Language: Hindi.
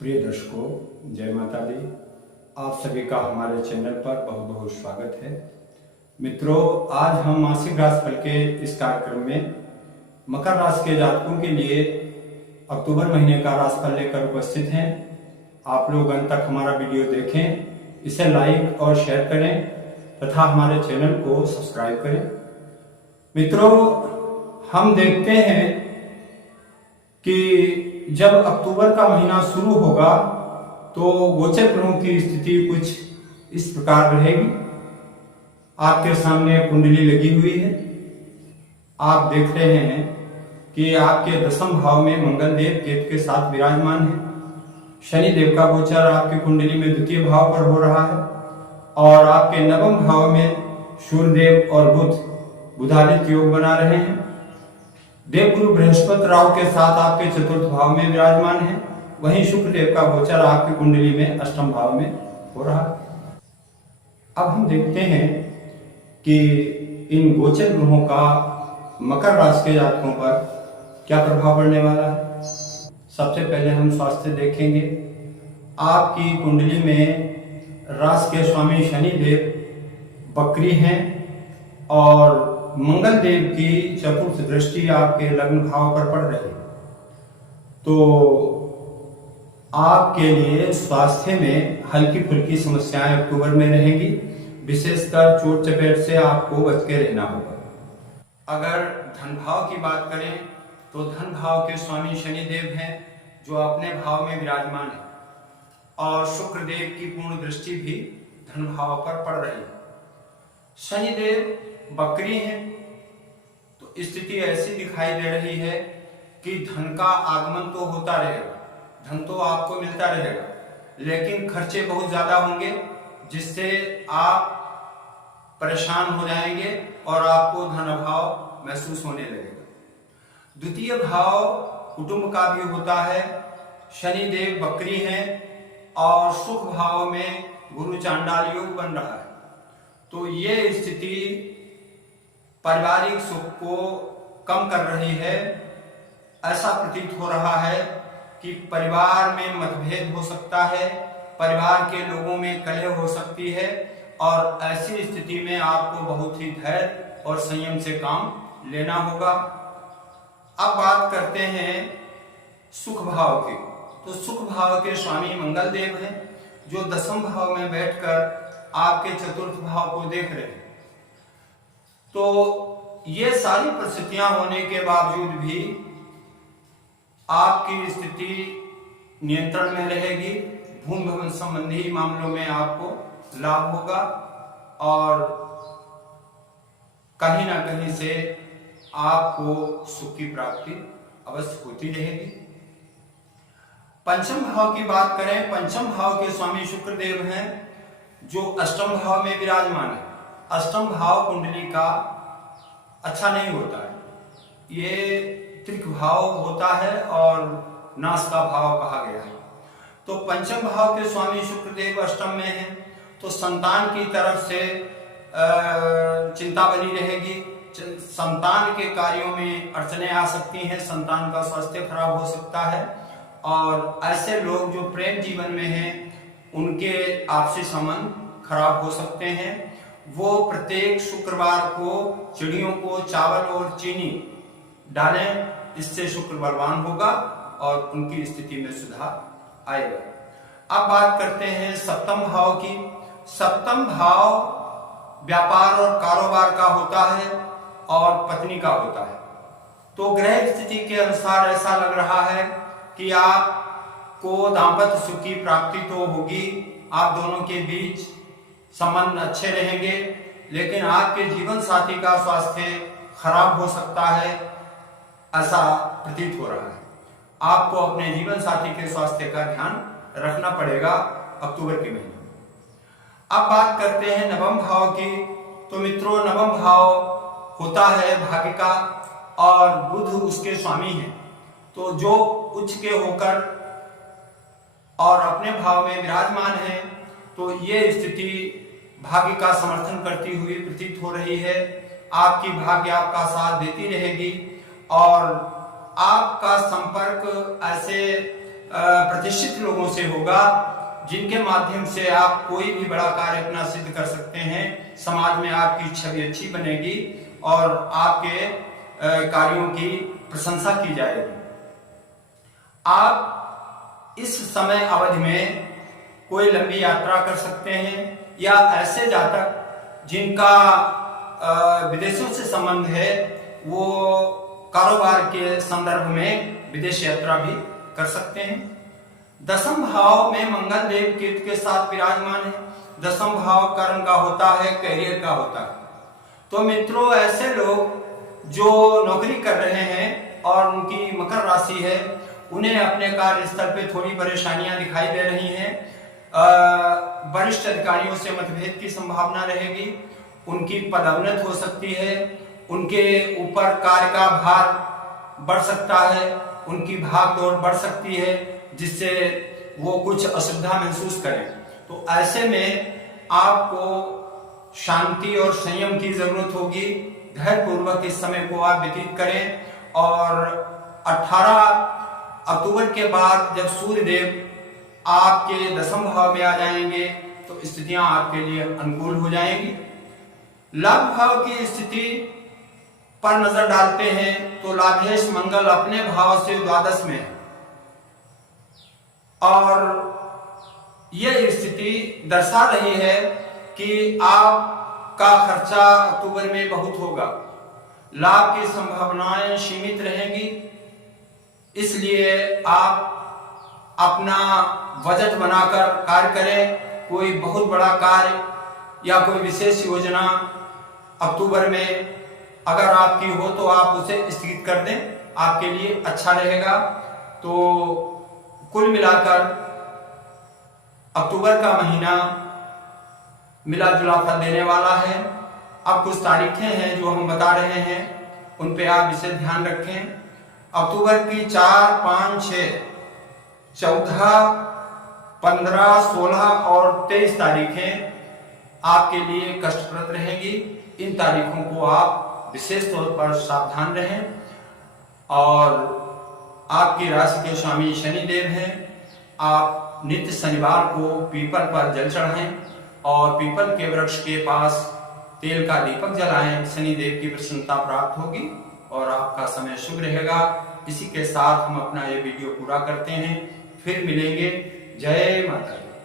प्रिय दर्शकों, जय माता दी। आप सभी का हमारे चैनल पर बहुत बहुत स्वागत है। मित्रों, आज हम मासिक राशिफल के इस कार्यक्रम में मकर राशि के जातकों के लिए अक्टूबर महीने का राशिफल लेकर उपस्थित हैं। आप लोग अंत तक हमारा वीडियो देखें, इसे लाइक और शेयर करें तथा हमारे चैनल को सब्सक्राइब करें। मित्रों, हम देखते हैं कि जब अक्टूबर का महीना शुरू होगा तो गोचर ग्रहों की स्थिति कुछ इस प्रकार रहेगी। आपके सामने कुंडली लगी हुई है। आप देख रहे हैं कि आपके दसम भाव में मंगल देव केतु के साथ विराजमान है। शनि देव का गोचर आपकी कुंडली में द्वितीय भाव पर हो रहा है और आपके नवम भाव में सूर्य देव और बुधादित्य योग बना रहे हैं। देवगुरु बृहस्पति राहु के साथ आपके चतुर्थ भाव में विराजमान है। वहीं शुक्र देव का गोचर आपकी कुंडली में अष्टम भाव में हो रहा है। अब हम देखते हैं कि इन गोचर ग्रहों का मकर राशि के जातकों पर क्या प्रभाव पड़ने वाला है। सबसे पहले हम स्वास्थ्य देखेंगे। आपकी कुंडली में राशि के स्वामी शनि देव बकरी हैं और मंगल देव की चतुर्थ दृष्टि आपके लग्न भाव पर पड़ रही है। तो आपके लिए स्वास्थ्य में हल्की फुल्की समस्याएं अक्टूबर में रहेंगी। विशेषकर चोट चपेट से आपको बच के रहना होगा। अगर धन भाव की बात करें तो धन भाव के स्वामी शनि देव हैं जो अपने भाव में विराजमान है और शुक्र देव की पूर्ण दृष्टि भी धन भाव पर पड़ रही है। शनि देव बकरी हैं तो स्थिति ऐसी दिखाई दे रही है कि धन का आगमन तो होता रहेगा, धन तो आपको मिलता रहेगा, लेकिन खर्चे बहुत ज्यादा होंगे जिससे आप परेशान हो जाएंगे और आपको धन अभाव महसूस होने लगेगा। द्वितीय भाव कुटुंब का भी होता है। शनि देव बकरी हैं और सुख भाव में गुरु चांडाल योग बन रहा है। तो ये स्थिति पारिवारिक सुख को कम कर रही है। ऐसा प्रतीत हो रहा है कि परिवार में मतभेद हो सकता है, परिवार के लोगों में कलह हो सकती है और ऐसी स्थिति में आपको बहुत ही धैर्य और संयम से काम लेना होगा। अब बात करते हैं सुख भाव की। तो सुख भाव के स्वामी मंगल देव हैं जो दसम भाव में बैठकर आपके चतुर्थ भाव को देख रहे हैं। तो ये सारी परिस्थितियां होने के बावजूद भी आपकी स्थिति नियंत्रण में रहेगी। भूमि भवन संबंधी मामलों में आपको लाभ होगा और कहीं ना कहीं से आपको सुख की प्राप्ति अवश्य होती रहेगी। पंचम भाव की बात करें, पंचम भाव के स्वामी शुक्र देव हैं जो अष्टम भाव में विराजमान है। अष्टम भाव कुंडली का अच्छा नहीं होता है, ये त्रिक भाव होता है और नाश का भाव कहा गया है। तो पंचम भाव के स्वामी शुक्र देव अष्टम में हैं तो संतान की तरफ से चिंता बनी रहेगी। संतान के कार्यों में अड़चने आ सकती हैं, संतान का स्वास्थ्य खराब हो सकता है और ऐसे लोग जो प्रेम जीवन में हैं उनके आपसी संबंध खराब हो सकते हैं। वो प्रत्येक शुक्रवार को चिड़ियों को चावल और चीनी डालें, इससे शुक्र बलवान होगा और उनकी स्थिति में सुधार आएगा। अब बात करते हैं सप्तम भाव की। सप्तम भाव व्यापार और कारोबार का होता है और पत्नी का होता है। तो ग्रह स्थिति के अनुसार ऐसा लग रहा है कि आपको दाम्पत्य सुख की प्राप्ति तो होगी, आप दोनों के बीच संबंध अच्छे रहेंगे, लेकिन आपके जीवन साथी का स्वास्थ्य खराब हो सकता है, ऐसा प्रतीत हो रहा है। आपको अपने जीवन साथी के स्वास्थ्य का ध्यान रखना पड़ेगा अक्टूबर के महीने। अब बात करते हैं नवम भाव की। तो मित्रों, नवम भाव होता है भाग्य का और बुध उसके स्वामी हैं। तो जो उच्च के होकर और अपने भाव में विराजमान है तो ये स्थिति भाग्य का समर्थन करती हुई प्रतीत हो रही है। आपकी भाग्य आपका साथ देती रहेगी और आपका संपर्क ऐसे प्रतिष्ठित लोगों से होगा, जिनके माध्यम से आप कोई भी बड़ा कार्य अपना सिद्ध कर सकते हैं। समाज में आपकी छवि अच्छी बनेगी और आपके कार्यों की प्रशंसा की जाएगी। आप इस समय अवधि में कोई लंबी यात्रा कर सकते हैं, या ऐसे जातक जिनका विदेशों से संबंध है वो कारोबार के संदर्भ में विदेश यात्रा भी कर सकते हैं। दसम भाव में मंगल देव केतु के साथ विराजमान है। दसम भाव कर्म का होता है, करियर का होता है। तो मित्रों, ऐसे लोग जो नौकरी कर रहे हैं और उनकी मकर राशि है, उन्हें अपने कार्यस्थल पे थोड़ी परेशानियां दिखाई दे रही हैं। वरिष्ठ अधिकारियों से मतभेद की संभावना रहेगी, उनकी पदोन्नति हो सकती है, उनके ऊपर कार्य का भार बढ़ सकता है, उनकी भाग दौड़ बढ़ सकती है, जिससे वो कुछ असुविधा महसूस करें। तो ऐसे में आपको शांति और संयम की जरूरत होगी। धैर्य पूर्वक इस समय को आप व्यतीत करें, और 18 अक्टूबर के बाद जब सूर्य देव आपके दसम भाव में आ जाएंगे तो स्थितियां आपके लिए अनुकूल हो जाएंगी। लाभ भाव की स्थिति पर नजर डालते हैं तो लाभेश मंगल अपने भाव से द्वादश में है, और यह स्थिति दर्शा रही है कि आपका खर्चा अक्टूबर में बहुत होगा। लाभ की संभावनाएं सीमित रहेंगी, इसलिए आप अपना बजट बनाकर कार्य करें। कोई बहुत बड़ा कार्य या कोई विशेष योजना अक्टूबर में अगर आपकी हो तो आप उसे स्थगित कर दें, आपके लिए अच्छा रहेगा। तो कुल मिलाकर अक्टूबर का महीना मिला जुला फल देने वाला है। अब कुछ तारीखें हैं जो हम बता रहे हैं, उन पे आप इसे ध्यान रखें। अक्टूबर की 4, 5, 6, 14, 15, 16 और 23 तारीखें आपके लिए कष्टप्रद रहेंगी। इन तारीखों को आप विशेष तौर पर सावधान रहें। और आपकी राशि के स्वामी शनिदेव हैं। आप नित्य शनिवार को पीपल पर जल चढ़ाएं और पीपल के वृक्ष के पास तेल का दीपक जलाएं। शनिदेव की प्रसन्नता प्राप्त होगी और आपका समय शुभ रहेगा। इसी के साथ हम अपना ये वीडियो पूरा करते हैं, फिर मिलेंगे। जय माता दी।